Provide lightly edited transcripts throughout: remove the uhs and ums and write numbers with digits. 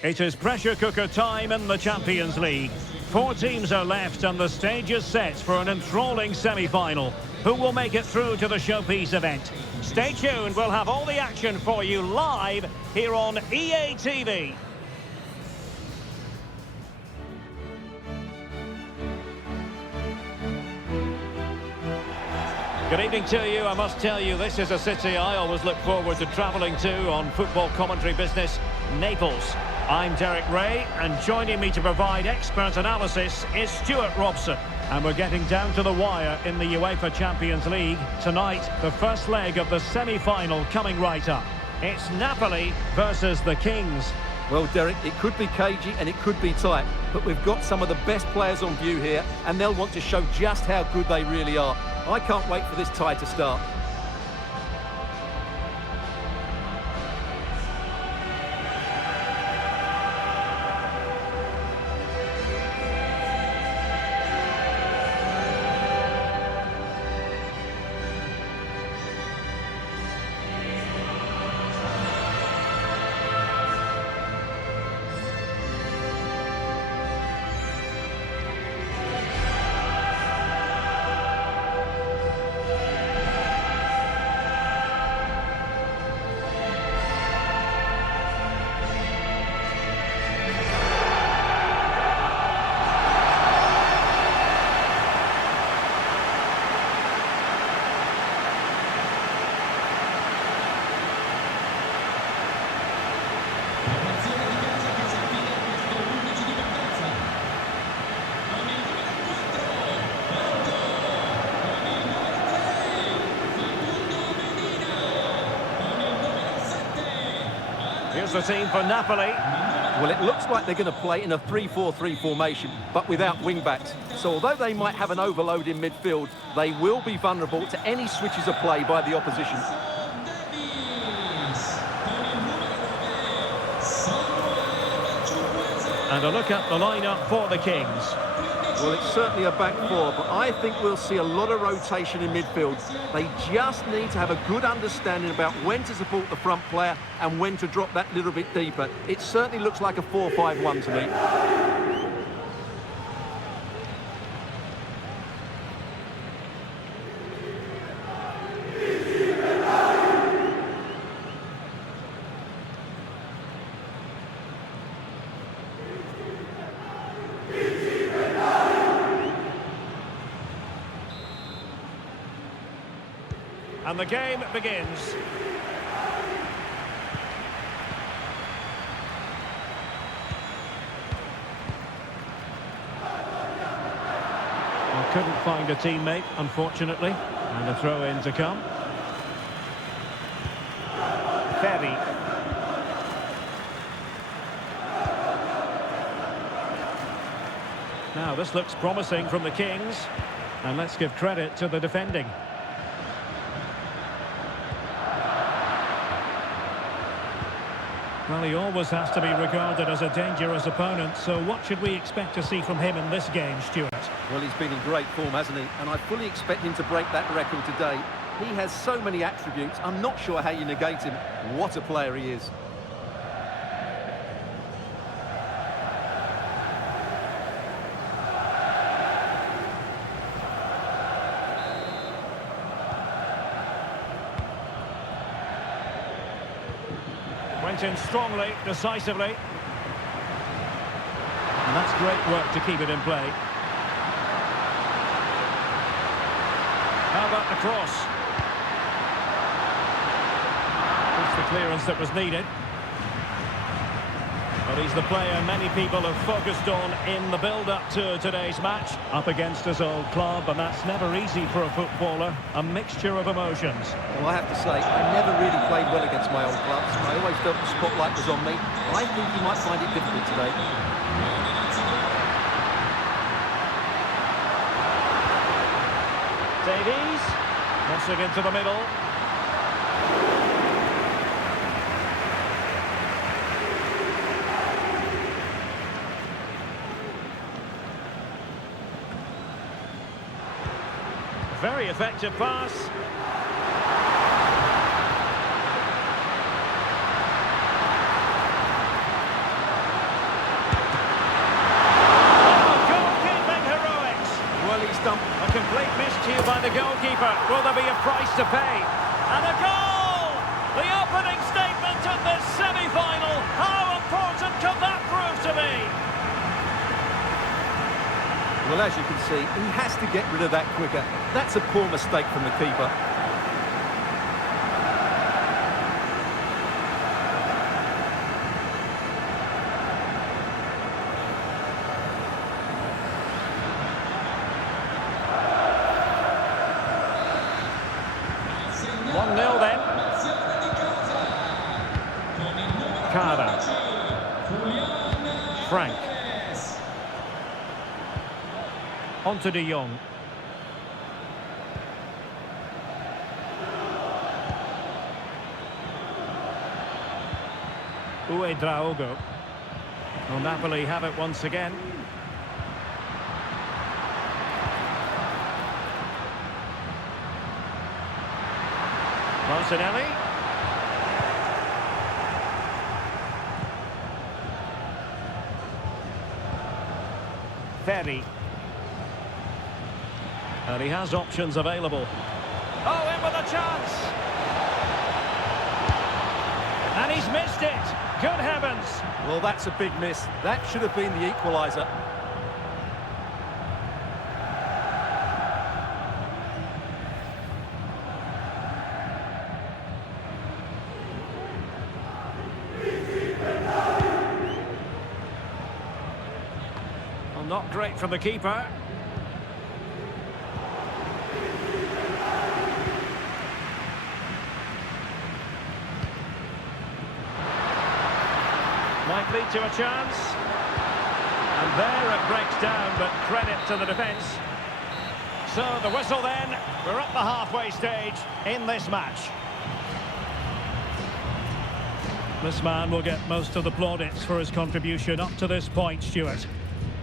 It is pressure cooker time in the Champions League. 4 teams are left and the stage is set for an enthralling semi-final. Who will make it through to the showpiece event? Stay tuned, we'll have all the action for you live here on EA TV. Good evening to you. I must tell you, this is a city I always look forward to travelling to on football commentary business, Naples. I'm Derek Ray, and joining me to provide expert analysis is Stuart Robson. And we're getting down to the wire in the UEFA Champions League. Tonight, the first leg of the semi-final coming right up. It's Napoli versus the Kings. Well, Derek, it could be cagey and it could be tight, but we've got some of the best players on view here, and they'll want to show just how good they really are. I can't wait for this tie to start. Here's the team for Napoli. Well, it looks like they're going to play in a 3-4-3 formation, but without wing-backs. So although they might have an overload in midfield, they will be vulnerable to any switches of play by the opposition. And a look at the lineup for the Kings. Well, it's certainly a back four, but I think we'll see a lot of rotation in midfield. They just need to have a good understanding about when to support the front player and when to drop that little bit deeper. It certainly looks like a 4-5-1 to me. And the game begins. Couldn't find a teammate, unfortunately. And a throw-in to come. Ferry. Now, this looks promising from the Kings. And let's give credit to the defending. Well, he always has to be regarded as a dangerous opponent, so what should we expect to see from him in this game, Stuart? Well, he's been in great form, hasn't he? And I fully expect him to break that record today. He has so many attributes, I'm not sure how you negate him. What a player he is. Went in strongly, decisively. And that's great work to keep it in play. How about the cross? It's the clearance that was needed. But he's the player many people have focused on in the build-up to today's match. Up against his old club, and that's never easy for a footballer. A mixture of emotions. Well, I have to say, I never really played well against my old clubs. I always felt the spotlight was on me. I think he might find it difficult today. Davies, crossing into the middle. Very effective pass. keeper. Will there be a price to pay? And a goal! The opening statement of this semi-final. How important can that prove to be? Well, as you can see, he has to get rid of that quicker. That's a poor mistake from the keeper. Frank. On to De Jong. Uedraogo. Well, Napoli have it once again. Martinelli. Ferry. And he has options available. Oh, in with a chance! And he's missed it! Good heavens! Well, that's a big miss. That should have been the equaliser. Well, not great from the keeper. Might lead to a chance. And there it breaks down, but credit to the defence. So the whistle then. We're at the halfway stage in this match. This man will get most of the plaudits for his contribution up to this point, Stuart.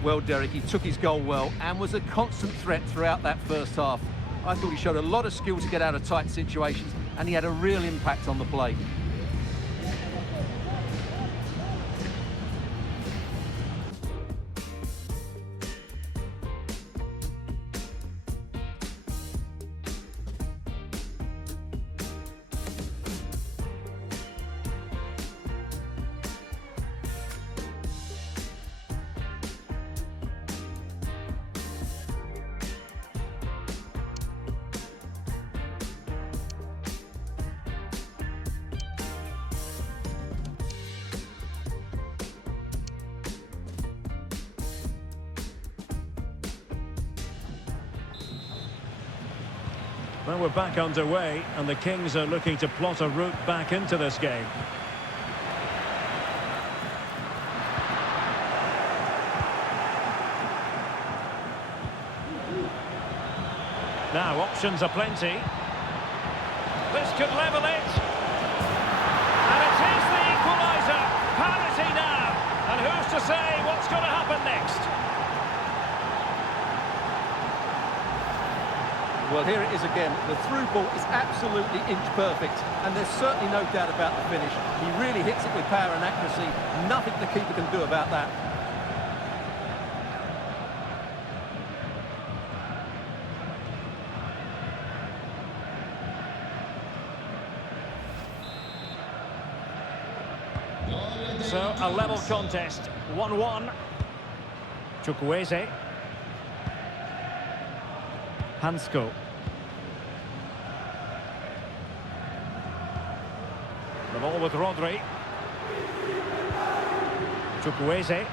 Well, Derek, he took his goal well and was a constant threat throughout that first half. I thought he showed a lot of skill to get out of tight situations, and he had a real impact on the play. Well, we're back underway, and the Kings are looking to plot a route back into this game. Now, options are plenty. This could level it. And it is the equaliser. Parity now. And who's to say what's going to happen next? Well, here it is again. The through ball is absolutely inch perfect, and there's certainly no doubt about the finish. He really hits it with power and accuracy. Nothing the keeper can do about that. So, a level contest. 1-1. Chukwueze. Hansko. The ball with Rodri. Chukwueze.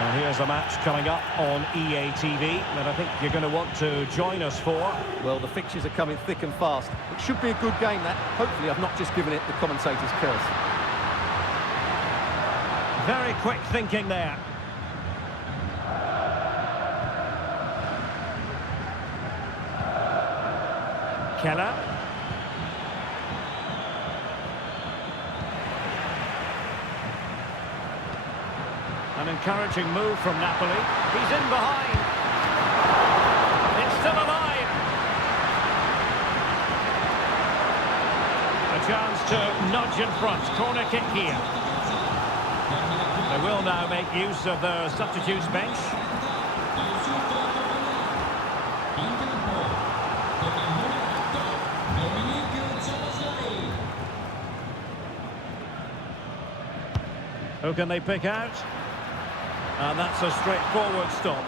Well, here's a match coming up on EA TV that I think you're going to want to join us for. Well, the fixtures are coming thick and fast. It should be a good game, that. Hopefully I've not just given it the commentator's curse. Very quick thinking there. Keller. An encouraging move from Napoli. He's in behind. It's still alive. A chance to nudge in front. Corner kick here. They will now make use of their substitutes bench. Who can they pick out? And that's a straightforward stop.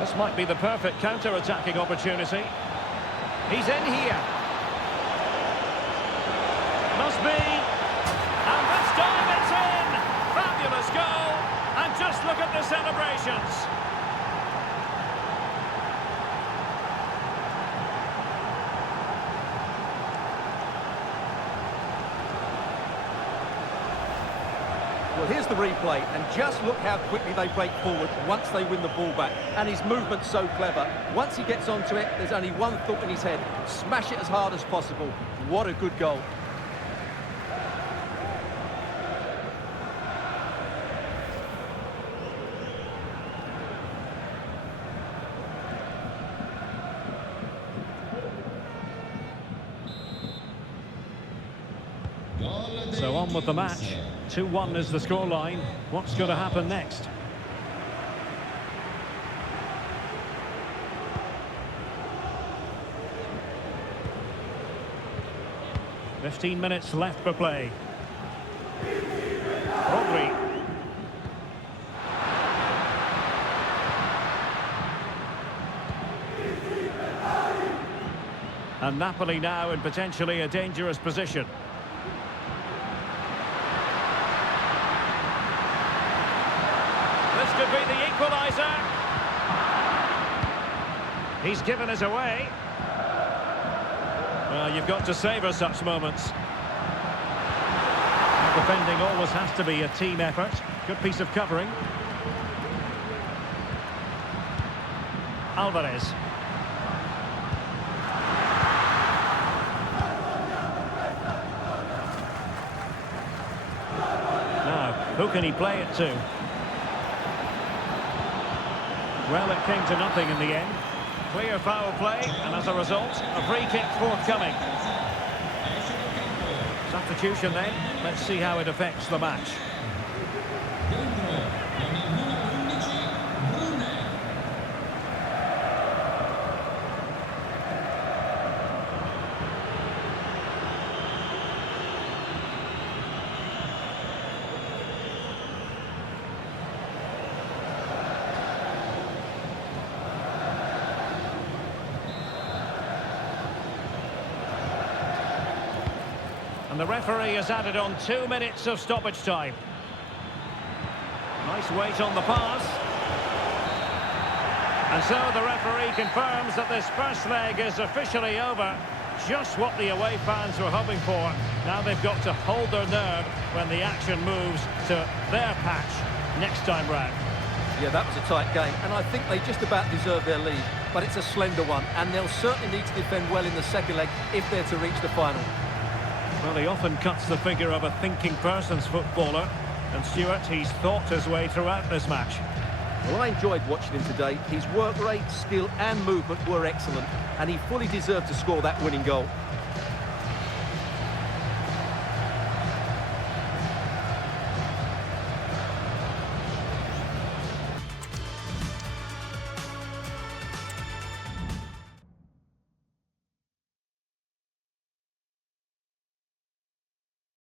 This might be the perfect counter-attacking opportunity. He's in here. Must be. And this time it's in! Fabulous goal! And just look at the celebrations. Well, here's the replay, and just look how quickly they break forward once they win the ball back. And his movement's so clever. Once he gets onto it, there's only one thought in his head. Smash it as hard as possible. What a good goal. So on with the match. 2-1 is the scoreline. What's going to happen next? "15 minutes left for play. Rodri. And Napoli now in potentially a dangerous position. This could be the equaliser. He's given us away. Well, you've got to savour such moments. Defending always has to be a team effort. Good piece of covering. Álvarez. Now, who can he play it to? Well, it came to nothing in the end. Clear foul play, and as a result, a free kick forthcoming. Substitution then. Let's see how it affects the match. And the referee has added on 2 minutes of stoppage time. Nice weight on the pass. And so the referee confirms that this first leg is officially over. Just what the away fans were hoping for. Now they've got to hold their nerve when the action moves to their patch next time round. Yeah, that was a tight game, and I think they just about deserve their lead. But it's a slender one, and they'll certainly need to defend well in the second leg if they're to reach the final. Well, he often cuts the figure of a thinking person's footballer. And Stuart, he's thought his way throughout this match. Well, I enjoyed watching him today. His work rate, skill and movement were excellent. And he fully deserved to score that winning goal.